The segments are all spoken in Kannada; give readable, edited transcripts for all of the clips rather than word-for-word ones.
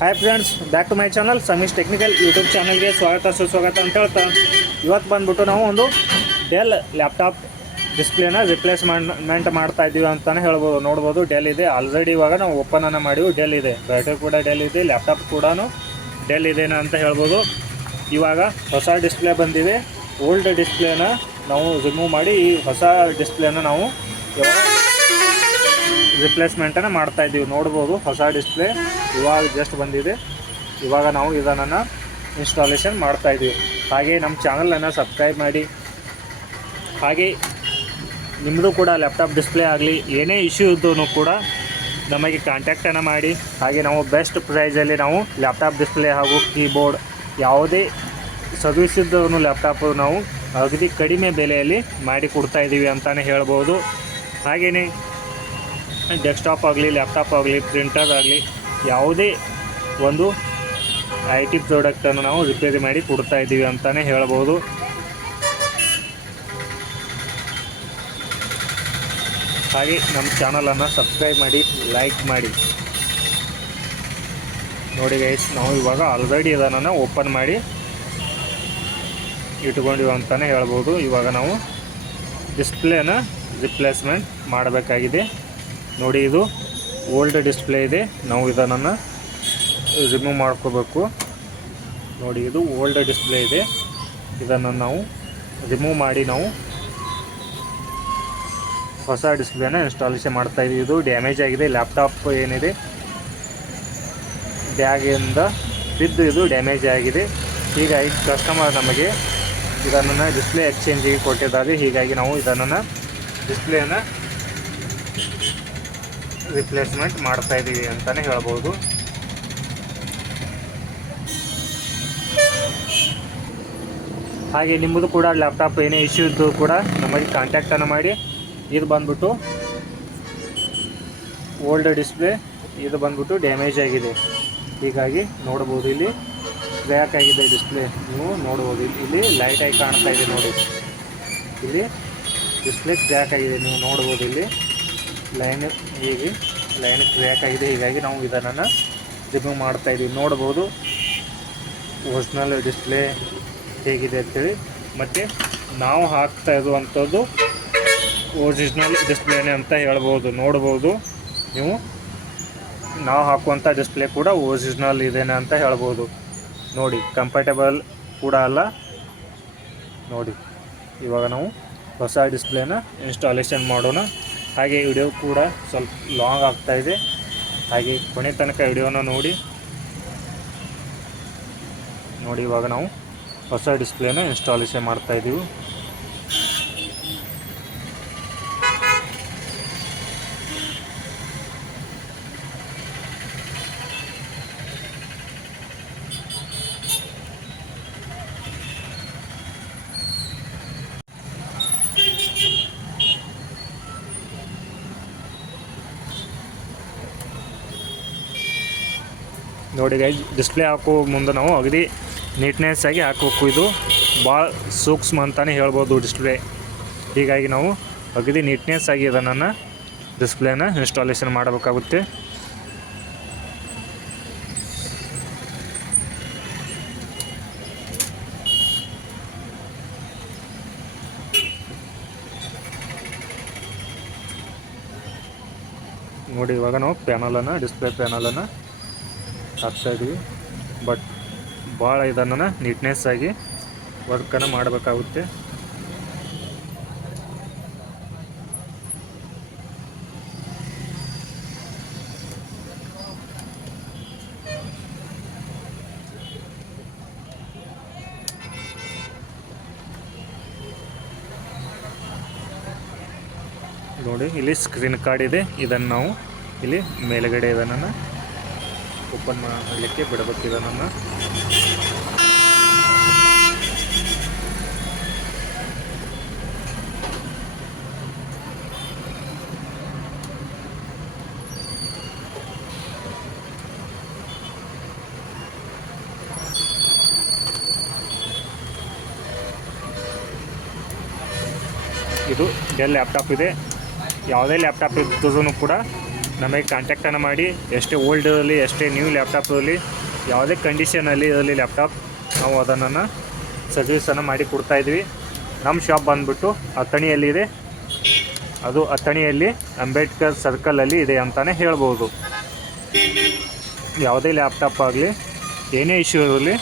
Hi friends, back to my channel Sameesh technical YouTube ಚಾನಲ್ಗೆ ಸ್ವಾಗತ ಸುಸ್ವಾಗತ ಅಂತ ಹೇಳ್ತಾ ಇವತ್ತು ಬಂದುಬಿಟ್ಟು ನಾವು ಒಂದು ಡೆಲ್ ಲ್ಯಾಪ್ಟಾಪ್ ಡಿಸ್ಪ್ಲೇನ ರಿಪ್ಲೇಸ್ಮೆಂಟ್ ಮಾಡ್ತಾ ಇದ್ದೀವಿ ಅಂತಲೇ ಹೇಳ್ಬೋದು. ನೋಡ್ಬೋದು ಡೆಲ್ ಇದೆ ಆಲ್ರೆಡಿ. ಇವಾಗ ನಾವು ಓಪನನ್ನು ಮಾಡಿವಿ. ಡೆಲ್ ಇದೆ, ಬ್ಯಾಟ್ರಿ ಕೂಡ ಡೆಲ್ ಇದೆ, ಲ್ಯಾಪ್ಟಾಪ್ ಕೂಡ ಡೆಲ್ ಇದೇನ ಅಂತ ಹೇಳ್ಬೋದು. ಇವಾಗ ಹೊಸ ಡಿಸ್ಪ್ಲೇ ಬಂದಿದೆ. ಓಲ್ಡ್ ಡಿಸ್ಪ್ಲೇನ ನಾವು ರಿಮೂವ್ ಮಾಡಿ ಈ ಹೊಸ ಡಿಸ್ಪ್ಲೇನ ನಾವು ಇವಾಗ ರಿಪ್ಲೇಸ್ಮೆಂಟನ್ನು ಮಾಡ್ತಾಯಿದ್ದೀವಿ. ನೋಡ್ಬೋದು ಹೊಸ ಡಿಸ್ಪ್ಲೇ ಇವಾಗ ಜಸ್ಟ್ ಬಂದಿದೆ. ಇವಾಗ ನಾವು ಇದನ್ನು ಇನ್ಸ್ಟಾಲೇಷನ್ ಮಾಡ್ತಾಯಿದ್ದೀವಿ. ಹಾಗೆ ನಮ್ಮ ಚಾನಲನ್ನು ಸಬ್ಸ್ಕ್ರೈಬ್ ಮಾಡಿ. ಹಾಗೆ ನಿಮ್ಮದು ಕೂಡ ಲ್ಯಾಪ್ಟಾಪ್ ಡಿಸ್ಪ್ಲೇ ಆಗಲಿ ಏನೇ ಇಶ್ಯೂ ಇದ್ದೂ ಕೂಡ ನಮಗೆ ಕಾಂಟ್ಯಾಕ್ಟನ್ನು ಮಾಡಿ. ಹಾಗೆ ನಾವು ಬೆಸ್ಟ್ ಪ್ರೈಸಲ್ಲಿ ನಾವು ಲ್ಯಾಪ್ಟಾಪ್ ಡಿಸ್ಪ್ಲೇ ಹಾಗೂ ಕೀಬೋರ್ಡ್ ಯಾವುದೇ ಸರ್ವಿಸ್ ಇದ್ದವನು ಲ್ಯಾಪ್ಟಾಪು ನಾವು ಅಗದಿ ಕಡಿಮೆ ಬೆಲೆಯಲ್ಲಿ ಮಾಡಿ ಕೊಡ್ತಾಯಿದ್ದೀವಿ ಅಂತಲೇ ಹೇಳ್ಬೋದು. ಹಾಗೆಯೇ ಡೆಸ್ಕ್ಟಾಪ್ ಆಗಲಿ, ಲ್ಯಾಪ್ಟಾಪ್ ಆಗಲಿ, ಪ್ರಿಂಟರ್ ಆಗಲಿ ಯಾವುದೇ ಒಂದು IT ಪ್ರಾಡಕ್ಟನ್ನು ನಾವು ರಿಪೇರಿ ಮಾಡಿ ಕೊಡ್ತಾಯಿದ್ದೀವಿ ಅಂತಲೇ ಹೇಳ್ಬೋದು. ಹಾಗೆ ನಮ್ಮ ಚಾನಲನ್ನು ಸಬ್ಸ್ಕ್ರೈಬ್ ಮಾಡಿ, ಲೈಕ್ ಮಾಡಿ. ನೋಡಿ ಗೈಸ್, ನಾವು ಇವಾಗ ಆಲ್ರೆಡಿ ಇದನ್ನು ಓಪನ್ ಮಾಡಿ ಇಟ್ಕೊಂಡಿವಿ ಅಂತಲೇ ಹೇಳ್ಬೋದು. ಇವಾಗ ನಾವು ಡಿಸ್ಪ್ಲೇನ ರಿಪ್ಲೇಸ್ಮೆಂಟ್ ಮಾಡಬೇಕಾಗಿದೆ. ನೋಡಿ, ಇದು ಓಲ್ಡ್ ಡಿಸ್ಪ್ಲೇ ಇದೆ. ನಾವು ಇದನ್ನು ರಿಮೂವ್ ಮಾಡ್ಕೋಬೇಕು. ನೋಡಿ, ಇದು ಓಲ್ಡ್ ಡಿಸ್ಪ್ಲೇ ಇದೆ. ಇದನ್ನು ನಾವು ರಿಮೂವ್ ಮಾಡಿ ನಾವು ಹೊಸ ಡಿಸ್ಪ್ಲೇನ ಇನ್ಸ್ಟಾಲೇಷನ್ ಮಾಡ್ತಾಯಿದ್ದೀವಿ. ಇದು ಡ್ಯಾಮೇಜ್ ಆಗಿದೆ. ಲ್ಯಾಪ್ಟಾಪ್ ಏನಿದೆ ಬ್ಯಾಗಿಂದ ಬಿದ್ದು ಇದು ಡ್ಯಾಮೇಜ್ ಆಗಿದೆ. ಹೀಗಾಗಿ ಕಸ್ಟಮರ್ ನಮಗೆ ಇದನ್ನು ಡಿಸ್ಪ್ಲೇ ಎಕ್ಸ್ಚೇಂಜಿಗೆ ಕೊಟ್ಟಿದ್ದಾರೆ. ಹೀಗಾಗಿ ನಾವು ಇದನ್ನು ಡಿಸ್ಪ್ಲೇನ ರಿಪ್ಲೇಸ್ಮೆಂಟ್ ಮಾಡ್ತಾಯಿದ್ದೀವಿ ಅಂತಲೇ ಹೇಳ್ಬೋದು. ಹಾಗೆ ನಿಮ್ಮದು ಕೂಡ ಲ್ಯಾಪ್ಟಾಪ್ ಏನೇ ಇಶ್ಯೂ ಇದ್ದು ಕೂಡ ನಮಗೆ ಕಾಂಟ್ಯಾಕ್ಟನ್ನು ಮಾಡಿ. ಇದು ಬಂದ್ಬಿಟ್ಟು ಓಲ್ಡ್ ಡಿಸ್ಪ್ಲೇ, ಇದು ಬಂದ್ಬಿಟ್ಟು ಡ್ಯಾಮೇಜ್ ಆಗಿದೆ. ಹೀಗಾಗಿ ನೋಡ್ಬೋದು ಇಲ್ಲಿ ಕ್ರ್ಯಾಕ್ ಆಗಿದೆ ಡಿಸ್ಪ್ಲೇ. ನೀವು ನೋಡ್ಬೋದು ಇಲ್ಲಿ ಲೈಟಾಗಿ ಕಾಣ್ತಾ ಇದೆ. ನೋಡಿ, ಇಲ್ಲಿ ಡಿಸ್ಪ್ಲೇ ಕ್ರ್ಯಾಕ್ ಆಗಿದೆ. ನೀವು ನೋಡ್ಬೋದು ಇಲ್ಲಿ ಲೈನ್ ಕ್ರ್ಯಾಕ್ ಆಗಿದೆ. ಹೀಗಾಗಿ ನಾವು ಇದನ್ನು ರಿಮೂವ್ ಮಾಡ್ತಾಯಿದ್ದೀವಿ. ನೋಡ್ಬೋದು ಒರಿಜಿನಲ್ ಡಿಸ್ಪ್ಲೇ ಹೇಗಿದೆ ಅಂತೇಳಿ. ಮತ್ತು ನಾವು ಹಾಕ್ತಾ ಇರುವಂಥದ್ದು ಒರಿಜಿನಲ್ ಡಿಸ್ಪ್ಲೇನೇ ಅಂತ ಹೇಳ್ಬೋದು. ನೋಡ್ಬೋದು ನೀವು, ನಾವು ಹಾಕುವಂಥ ಡಿಸ್ಪ್ಲೇ ಕೂಡ ಒರಿಜಿನಲ್ ಇದೇನೆ ಅಂತ ಹೇಳ್ಬೋದು. ನೋಡಿ, ಕಂಫರ್ಟೇಬಲ್ ಕೂಡ ಅಲ್ಲ. ನೋಡಿ, ಇವಾಗ ನಾವು ಹೊಸ ಡಿಸ್ಪ್ಲೇನ ಇನ್ಸ್ಟಾಲೇಷನ್ ಮಾಡೋಣ. ಹಾಗೆ ವಿಡಿಯೋ ಕೂಡ ಸ್ವಲ್ಪ ಲಾಂಗ್ ಆಗ್ತಾಯಿದೆ. ಹಾಗೆ ಕೊನೆ ತನಕ ವಿಡಿಯೋನ ನೋಡಿ. ಇವಾಗ ನಾವು ಹೊಸ ಡಿಸ್ಪ್ಲೇನ ಇನ್ಸ್ಟಾಲೇಷನ್ ಮಾಡ್ತಾಯಿದ್ದೀವಿ. ನೋಡಿ ಗೈಸ್, ಡಿಸ್ಪ್ಲೇ ಹಾಕೋ ಮುಂದೆ ನಾವು ಅಗದಿ ನೀಟ್ನೆಸ್ ಆಗಿ ಹಾಕಬೇಕು. ಇದು ಭಾಳ ಸೂಕ್ಷ್ಮ ಅಂತಲೇ ಹೇಳ್ಬೋದು ಡಿಸ್ಪ್ಲೇ. ಹೀಗಾಗಿ ನಾವು ಅಗದಿ ನೀಟ್ನೆಸ್ ಆಗಿ ಇದನ್ನು ಡಿಸ್ಪ್ಲೇನ ಇನ್ಸ್ಟಾಲೇಷನ್ ಮಾಡಬೇಕಾಗುತ್ತೆ. ನೋಡಿ, ಇವಾಗ ನಾವು ಡಿಸ್ಪ್ಲೇ ಪ್ಯಾನಲನ್ನು ಹಾಕ್ತಾಯಿದ್ದೀವಿ. ಬಟ್ ಭಾಳ ಇದನ್ನು ನೀಟ್ನೆಸ್ ಆಗಿ ವರ್ಕನ್ನು ಮಾಡಬೇಕಾಗುತ್ತೆ. ನೋಡಿ, ಇಲ್ಲಿ ಸ್ಕ್ರೀನ್ ಕಾರ್ಡ್ ಇದೆ. ಇದನ್ನು ನಾವು ಇಲ್ಲಿ ಮೇಲುಗಡೆ ಇದನ್ನು ಓಪನ್ ಮಾಡಲಿಕ್ಕೆ ಬಿಡಬೇಕು. ಇದನ್ನು ಇದು ಡೆಲ್ ಲ್ಯಾಪ್ಟಾಪ್ ಇದೆ. ಯಾವುದೇ ಲ್ಯಾಪ್ಟಾಪ್ ಇದ್ರೂ ಕೂಡ ನಮಗೆ ಕಾಂಟ್ಯಾಕ್ಟನ್ನು ಮಾಡಿ, ಎಷ್ಟೇ ಓಲ್ಡ್ ಇರಲಿ ಎಷ್ಟೇ ನ್ಯೂ ಲ್ಯಾಪ್ಟಾಪ್ ಇರಲಿ, ಯಾವುದೇ ಕಂಡೀಷನಲ್ಲಿ ಇರಲಿ ಲ್ಯಾಪ್ಟಾಪ್, ನಾವು ಅದನ್ನು ಸರ್ವಿಸನ್ನು ಮಾಡಿ ಕೊಡ್ತಾಯಿದ್ವಿ. ನಮ್ಮ ಶಾಪ್ ಬಂದುಬಿಟ್ಟು ಅಥಣಿಯಲ್ಲಿದೆ. ಅದು ಅಥಣಿಯಲ್ಲಿ ಅಂಬೇಡ್ಕರ್ ಸರ್ಕಲಲ್ಲಿ ಇದೆ ಅಂತಲೇ ಹೇಳ್ಬೋದು. ಯಾವುದೇ ಲ್ಯಾಪ್ಟಾಪ್ ಆಗಲಿ ಏನೇ ಇಶ್ಯೂ ಇರಲಿ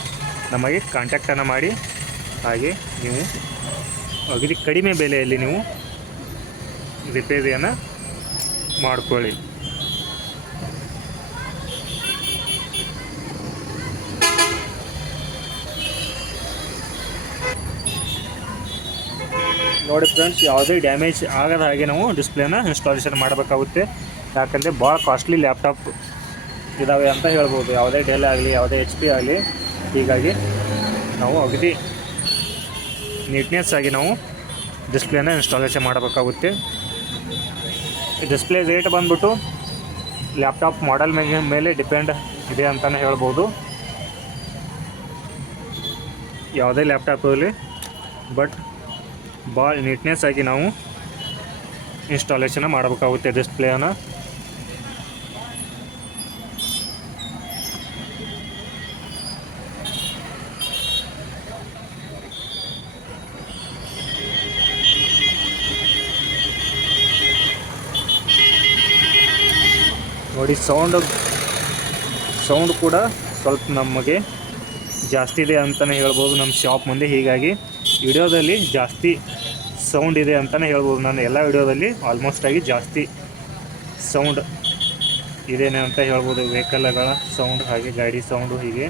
ನಮಗೆ ಕಾಂಟ್ಯಾಕ್ಟನ್ನು ಮಾಡಿ, ಹಾಗೆ ನೀವು ಅಗದಿ ಕಡಿಮೆ ಬೆಲೆಯಲ್ಲಿ ನೀವು ರಿಪೇರಿಯನ್ನು ಮಾಡ್ಕೊಳ್ಳಿ. ನೋಡಿ ಫ್ರೆಂಡ್ಸ್, ಯಾವುದೇ ಡ್ಯಾಮೇಜ್ ಆಗದ ಹಾಗೆ ನಾವು ಡಿಸ್ಪ್ಲೇನ ಇನ್ಸ್ಟಾಲೇಷನ್ ಮಾಡಬೇಕಾಗುತ್ತೆ. ಯಾಕಂದರೆ ಭಾಳ ಕಾಸ್ಟ್ಲಿ ಲ್ಯಾಪ್ಟಾಪ್ ಇದ್ದಾವೆ ಅಂತ ಹೇಳ್ಬೋದು, ಯಾವುದೇ ಡೆಲ್ ಆಗಲಿ ಯಾವುದೇ HP ಆಗಲಿ. ಹೀಗಾಗಿ ನಾವು ಅಗದಿ ನೀಟ್ನೆಸ್ ಆಗಿ ನಾವು ಡಿಸ್ಪ್ಲೇನ ಇನ್ಸ್ಟಾಲೇಷನ್ ಮಾಡಬೇಕಾಗುತ್ತೆ. ಡಿಸ್ಪ್ಲೇ ರೇಟ್ ಬಂದ್ಬಿಟ್ಟು ಲ್ಯಾಪ್ಟಾಪ್ ಮಾಡೆಲ್ ಮೇಲೆ ಡಿಪೆಂಡ್ ಇದೆ ಅಂತಲೇ ಹೇಳ್ಬೋದು. ಯಾವುದೇ ಲ್ಯಾಪ್ಟಾಪ್ ಇರಲಿ, ಬಟ್ ಭಾಳ ನೀಟ್ನೆಸ್ ಆಗಿ ನಾವು ಇನ್ಸ್ಟಾಲೇಷನ್ ಮಾಡಬೇಕಾಗುತ್ತೆ ಡಿಸ್ಪ್ಲೇನ. ನೋಡಿ ಸೌಂಡ್ ಕೂಡ ಸ್ವಲ್ಪ ನಮಗೆ ಜಾಸ್ತಿ ಇದೆ ಅಂತಲೇ ಹೇಳ್ಬೋದು ನಮ್ಮ ಶಾಪ್ ಮುಂದೆ. ಹೀಗಾಗಿ ವಿಡಿಯೋದಲ್ಲಿ ಜಾಸ್ತಿ ಸೌಂಡ್ ಇದೆ ಅಂತಲೇ ಹೇಳ್ಬೋದು. ನಾನು ಎಲ್ಲ ವಿಡಿಯೋದಲ್ಲಿ ಆಲ್ಮೋಸ್ಟ್ ಆಗಿ ಜಾಸ್ತಿ ಸೌಂಡ್ ಇದೇನೆ ಅಂತ ಹೇಳ್ಬೋದು. ವೆಹಿಕಲ್ಗಳ ಸೌಂಡ್, ಹಾಗೆ ಗಾಡಿ ಸೌಂಡು, ಹೀಗೆ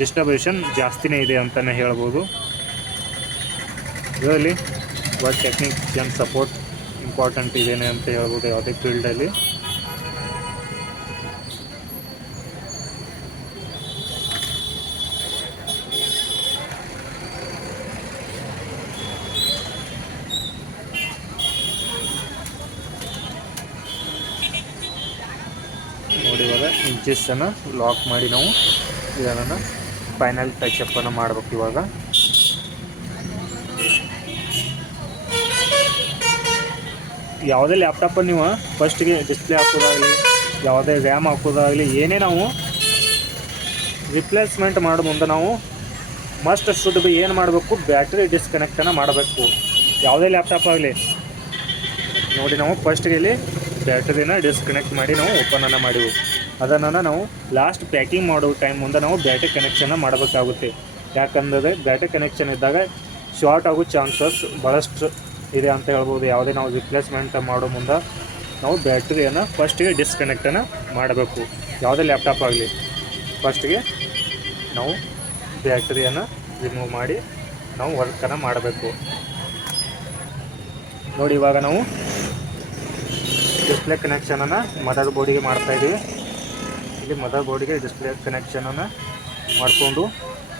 ಡಿಸ್ಟರ್ಬೇಷನ್ ಜಾಸ್ತಿನೇ ಇದೆ ಅಂತಲೇ ಹೇಳ್ಬೋದು. ಇದರಲ್ಲಿ ವರ್ಕ್ ಟೆಕ್ನಿಷಿಯನ್ ಸಪೋರ್ಟ್ ಇಂಪಾರ್ಟೆಂಟ್ ಇದೇನೆ ಅಂತ ಹೇಳ್ಬೋದು ಯಾವುದೇ ಫೀಲ್ಡಲ್ಲಿ. ನೋಡಿ, ಇವಾಗ ಇಂಚಸ್ಸನ್ನು ಲಾಕ್ ಮಾಡಿ ನಾವು ಇದನ್ನು ಫೈನಲ್ ಟಚಪ್ಪನ್ನು ಮಾಡಬೇಕು. ಇವಾಗ ಯಾವುದೇ ಲ್ಯಾಪ್ಟಾಪನ್ನು ನೀವು ಫಸ್ಟಿಗೆ ಡಿಸ್ಪ್ಲೇ ಹಾಕೋದಾಗಲಿ, ಯಾವುದೇ ರ್ಯಾಮ್ ಹಾಕೋದಾಗಲಿ, ಏನೇ ನಾವು ರಿಪ್ಲೇಸ್ಮೆಂಟ್ ಮಾಡೋ ಮುಂದೆ ನಾವು ಮಸ್ಟ್ ಶುಡ್ ಬಿ ಏನು ಮಾಡಬೇಕು, ಬ್ಯಾಟ್ರಿ ಡಿಸ್ಕನೆಕ್ಟನ್ನು ಮಾಡಬೇಕು. ಯಾವುದೇ ಲ್ಯಾಪ್ಟಾಪ್ ಆಗಲಿ ನೋಡಿ, ನಾವು ಫಸ್ಟಿಗೆ ಇಲ್ಲಿ ಬ್ಯಾಟ್ರಿನ ಡಿಸ್ಕನೆಕ್ಟ್ ಮಾಡಿ ನಾವು ಓಪನನ್ನು ಮಾಡಿವು. ಅದನ್ನು ನಾವು ಲಾಸ್ಟ್ ಪ್ಯಾಕಿಂಗ್ ಮಾಡೋ ಟೈಮ್ ಮುಂದೆ ನಾವು ಬ್ಯಾಟ್ರಿ ಕನೆಕ್ಷನ್ನ ಮಾಡಬೇಕಾಗುತ್ತೆ. ಯಾಕಂದರೆ ಬ್ಯಾಟ್ರಿ ಕನೆಕ್ಷನ್ ಇದ್ದಾಗ ಶಾರ್ಟ್ ಆಗೋ ಚಾನ್ಸಸ್ ಭಾಳಷ್ಟು ಇದೆ ಅಂತ ಹೇಳ್ಬೋದು. ಯಾವುದೇ ನಾವು ರಿಪ್ಲೇಸ್ಮೆಂಟ್ ಮಾಡೋ ಮುಂದೆ ನಾವು ಬ್ಯಾಟ್ರಿಯನ್ನು ಫಸ್ಟಿಗೆ ಡಿಸ್ಕನೆಕ್ಟನ್ನು ಮಾಡಬೇಕು. ಯಾವುದೇ ಲ್ಯಾಪ್ಟಾಪ್ ಆಗಲಿ ಫಸ್ಟಿಗೆ ನಾವು ಬ್ಯಾಟ್ರಿಯನ್ನು ರಿಮೂವ್ ಮಾಡಿ ನಾವು ವರ್ಕನ್ನು ಮಾಡಬೇಕು. ನೋಡಿ, ಇವಾಗ ನಾವು ಡಿಸ್ಪ್ಲೇ ಕನೆಕ್ಷನನ್ನು ಮದರ್ ಬೋರ್ಡಿಗೆ ಮಾಡ್ತಾಯಿದ್ದೀವಿ. ಇಲ್ಲಿ ಮದರ್ ಬೋರ್ಡಿಗೆ ಡಿಸ್ಪ್ಲೇ ಕನೆಕ್ಷನನ್ನು ಮಾಡಿಕೊಂಡು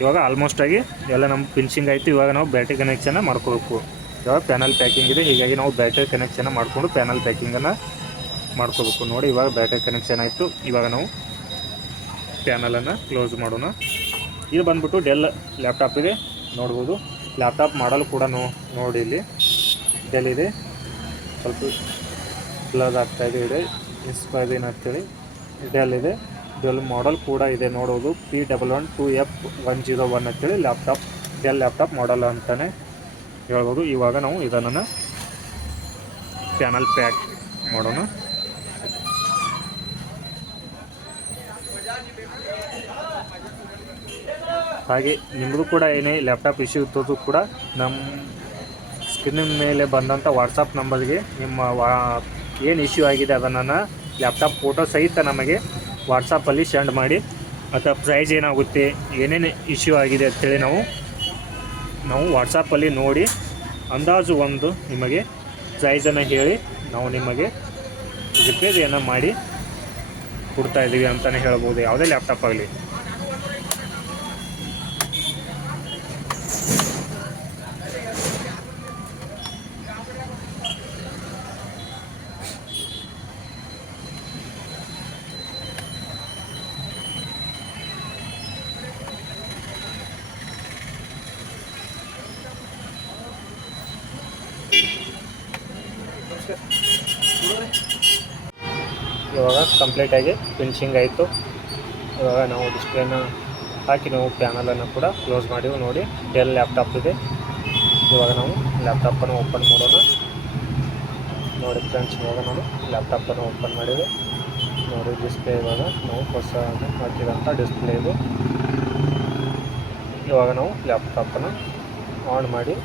ಇವಾಗ ಆಲ್ಮೋಸ್ಟ್ ಆಗಿ ಎಲ್ಲ ನಮ್ಮ ಫಿನಿಶಿಂಗ್ ಆಯಿತು. ಇವಾಗ ನಾವು ಬ್ಯಾಟ್ರಿ ಕನೆಕ್ಷನ್ನ ಮಾಡ್ಕೋಬೇಕು. ಇವಾಗ ಪ್ಯಾನಲ್ ಪ್ಯಾಕಿಂಗ್ ಇದೆ, ಹೀಗಾಗಿ ನಾವು ಬ್ಯಾಟ್ರಿ ಕನೆಕ್ಷನ್ನ ಮಾಡಿಕೊಂಡು ಪ್ಯಾನಲ್ ಪ್ಯಾಕಿಂಗನ್ನು ಮಾಡ್ಕೋಬೇಕು. ನೋಡಿ, ಇವಾಗ ಬ್ಯಾಟ್ರಿ ಕನೆಕ್ಷನ್ ಆಯಿತು. ಇವಾಗ ನಾವು ಪ್ಯಾನಲನ್ನು ಕ್ಲೋಸ್ ಮಾಡೋಣ. ಇದು ಬಂದ್ಬಿಟ್ಟು ಡೆಲ್ ಲ್ಯಾಪ್ಟಾಪ್ ಇದೆ, ನೋಡ್ಬೋದು. ಲ್ಯಾಪ್ಟಾಪ್ ಮಾಡಲ್ ಕೂಡ ನೋಡಿ, ಇಲ್ಲಿ ಡೆಲ್ ಇದೆ. ಸ್ವಲ್ಪ ಬ್ಲರ್ ಆಗ್ತಾಯಿದೆ. ಇದೆ ಇನ್ಸ್ಪೈರಿನ್ ಅಂತೇಳಿ ಡೆಲ್ ಇದೆ. ಡೆಲ್ ಮಾಡಲ್ ಕೂಡ ಇದೆ, ನೋಡೋದು P112F101 ಅಂತೇಳಿ ಲ್ಯಾಪ್ಟಾಪ್, ಡೆಲ್ ಲ್ಯಾಪ್ಟಾಪ್ ಮಾಡಲ್ ಅಂತಲೇ ಹೇಳ್ಬೋದು. ಇವಾಗ ನಾವು ಇದನ್ನು ಪ್ಯಾನಲ್ ಪ್ಯಾಕ್ ಮಾಡೋಣ. ಹಾಗೆ ನಿಮ್ಮದು ಕೂಡ ಏನೇ ಲ್ಯಾಪ್ಟಾಪ್ ಇಶ್ಯೂ ಇದ್ದದ್ದು ಕೂಡ ನಮ್ಮ ಸ್ಕ್ರೀನ್ ಮೇಲೆ ಬಂದಂಥ ವಾಟ್ಸಪ್ ನಂಬರ್ಗೆ ನಿಮ್ಮ ಏನು ಇಶ್ಯೂ ಆಗಿದೆ ಅದನ್ನು ಲ್ಯಾಪ್ಟಾಪ್ ಫೋಟೋ ಸಹಿತ ನಮಗೆ ವಾಟ್ಸಪ್ಪಲ್ಲಿ ಸೆಂಡ್ ಮಾಡಿ, ಅಥವಾ ಪ್ರೈಸ್ ಏನಾಗುತ್ತೆ, ಏನೇನು ಇಶ್ಯೂ ಆಗಿದೆ ಅಂತೇಳಿ ನಾವು ವಾಟ್ಸಪ್ಪಲ್ಲಿ ನೋಡಿ ಅಂದಾಜು ಒಂದು ನಿಮಗೆ ಪ್ರೈಸನ್ನು ಹೇಳಿ ನಾವು ನಿಮಗೆ ರಿಪೇರಿಯನ್ನು ಮಾಡಿ ಕೊಡ್ತಾಯಿದ್ದೀವಿ ಅಂತಲೇ ಹೇಳ್ಬೋದು, ಯಾವುದೇ ಲ್ಯಾಪ್ಟಾಪ್ ಆಗಲಿ. ಕಂಪ್ಲೀಟಾಗಿ ಫಿನಿಶಿಂಗ್ ಆಯಿತು. ಇವಾಗ ನಾವು ಡಿಸ್ಪ್ಲೇನ ಹಾಕಿ ನಾವು ಪ್ಯಾನಲನ್ನು ಕೂಡ ಕ್ಲೋಸ್ ಮಾಡಿವು. ನೋಡಿ ಡೆಲ್ ಲ್ಯಾಪ್ಟಾಪ್ ಇದೆ. ಇವಾಗ ನಾವು ಲ್ಯಾಪ್ಟಾಪನ್ನು ಓಪನ್ ಮಾಡೋಣ. ನೋಡಿ ಫ್ರೆಂಡ್ಸ್, ಇವಾಗ ನಾನು ಲ್ಯಾಪ್ಟಾಪನ್ನು ಓಪನ್ ಮಾಡಿದೆ. ನೋಡಿ ಡಿಸ್ಪ್ಲೇ ಇವಾಗ ನಾವು ಹೊಸ ಹಾಕಿದಂಥ ಡಿಸ್ಪ್ಲೇ ಇದು. ಇವಾಗ ನಾವು ಲ್ಯಾಪ್ಟಾಪನ್ನು ಆನ್ ಮಾಡಿ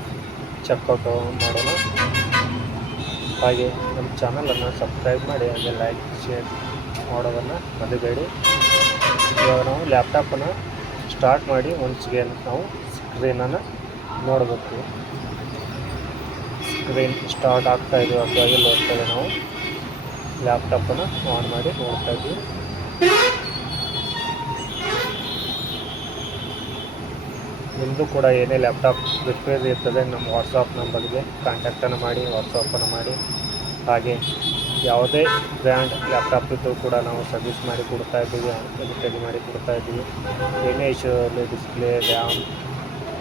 ಚೆಕ್ಔಟ್ ಮಾಡೋಣ. ಹಾಗೆ ನಮ್ಮ ಚಾನಲನ್ನು ಸಬ್ಸ್ಕ್ರೈಬ್ ಮಾಡಿ, ಹಾಗೆ ಲೈಕ್ ಶೇರ್ ಮಾಡೋದನ್ನು ಮರಿಬೇಡಿ. ಇವಾಗ ನಾವು ಲ್ಯಾಪ್ಟಾಪನ್ನು ಸ್ಟಾರ್ಟ್ ಮಾಡಿ ಒನ್ಸ್ಗೆ ನಾವು ಸ್ಕ್ರೀನನ್ನು ನೋಡಬೇಕು. ಸ್ಕ್ರೀನ್ ಸ್ಟಾರ್ಟ್ ಆಗ್ತಾ ಇದೆ ಅಥವಾ ಇಲ್ಲಿ ಹೋಗ್ತಾಯಿದೆ. ನಾವು ಲ್ಯಾಪ್ಟಾಪನ್ನು ಆನ್ ಮಾಡಿ ನೋಡ್ತಾ ಇದ್ದೀವಿ. ನಿಮ್ಮದು ಕೂಡ ಏನೇ ಲ್ಯಾಪ್ಟಾಪ್ ರಿಪೇರಿ ಇರ್ತದೆ ನಮ್ಮ ವಾಟ್ಸಾಪ್ ನಂಬರ್ಗೆ ಕಾಂಟ್ಯಾಕ್ಟನ್ನು ಮಾಡಿ, ವಾಟ್ಸಪ್ಪನ್ನು ಮಾಡಿ. ಹಾಗೆ ಯಾವುದೇ ಬ್ರ್ಯಾಂಡ್ ಲ್ಯಾಪ್ಟಾಪ್ ಇದ್ದರೂ ಕೂಡ ನಾವು ಸರ್ವಿಸ್ ಮಾಡಿ ಕೊಡ್ತಾ ಇದ್ದೀವಿ, ರಿಪೇರಿ ಮಾಡಿ ಕೊಡ್ತಾ ಇದ್ದೀವಿ. ಏನೇ ಇಶ್ಯೂಲ್ಲಿ ಡಿಸ್ಪ್ಲೇ, ರ್ಯಾಮ್,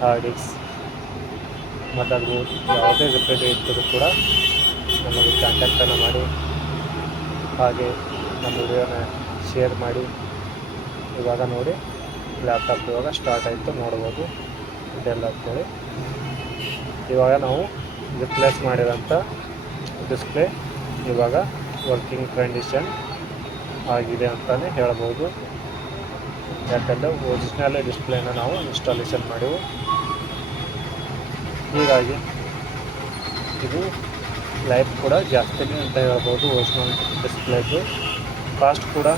ಹಾರ್ಡ್ ಡಿಸ್ಕ್, ಮದರ್ಬೋರ್ಡ್ ಯಾವುದೇ ರಿಪೇರಿ ಇದ್ದರೂ ಕೂಡ ನಮಗೆ ಕಾಂಟ್ಯಾಕ್ಟನ್ನು ಮಾಡಿ. ಹಾಗೆ ನಮ್ಮ ವಿಡಿಯೋನ ಶೇರ್ ಮಾಡಿ. ಇವಾಗ ನೋಡಿ ಲ್ಯಾಪ್ಟಾಪ್ ಇವಾಗ ಸ್ಟಾರ್ಟ್ ಆಯಿತು, ನೋಡ್ಬೋದು ಡೆಲ್ ಅಂತೇಳಿ. ಇವಾಗ ನಾವು ರಿಪ್ಲೇಸ್ ಮಾಡಿರೋಂಥ ಡಿಸ್ಪ್ಲೇ ಇವಾಗ ವರ್ಕಿಂಗ್ ಕಂಡೀಷನ್ ಆಗಿದೆ ಅಂತಲೇ ಹೇಳ್ಬೋದು. ಯಾಕಂದರೆ ಒರಿಜಿನಲ್ ಡಿಸ್ಪ್ಲೇನ ನಾವು ಇನ್ಸ್ಟಾಲೇಷನ್ ಮಾಡಿವು. ಹೀಗಾಗಿ ಇದು ಲೈಫ್ ಕೂಡ ಜಾಸ್ತಿನೇ ಅಂತ ಹೇಳ್ಬೋದು. ಒರಿಜಿನಲ್ ಡಿಸ್ಪ್ಲೇದು ಕಾಸ್ಟ್ ಕೂಡ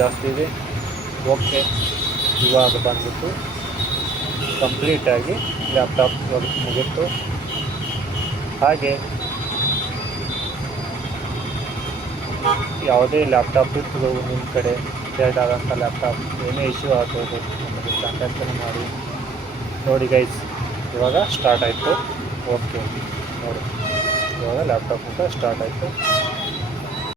ಜಾಸ್ತಿ ಇದೆ. ಓಕೆ, ಇವಾಗ ಬಂದ್ಬಿಟ್ಟು ಕಂಪ್ಲೀಟಾಗಿ ಲ್ಯಾಪ್ಟಾಪ್ ವರ್ಕ್ ಮುಗಿತು. ಹಾಗೆ ಯಾವುದೇ ಲ್ಯಾಪ್ಟಾಪ್ ಇತ್ತು ನಿಮ್ಮ ಕಡೆ ಡೆಡ್ ಆದಂಥ ಲ್ಯಾಪ್ಟಾಪ್, ಏನೇ ಇಶ್ಯೂ ಆಗ್ಬೋದು, ನಮಗೆ ಕಾಂಟ್ಯಾಕ್ಟನ್ನು ಮಾಡಿ. ನೋಡಿ ಗೈಸ್, ಇವಾಗ ಸ್ಟಾರ್ಟ್ ಆಯಿತು. ಓಕೆ, ನೋಡಿ ಇವಾಗ ಲ್ಯಾಪ್ಟಾಪ್ ಅಂತ ಸ್ಟಾರ್ಟ್ ಆಯಿತು.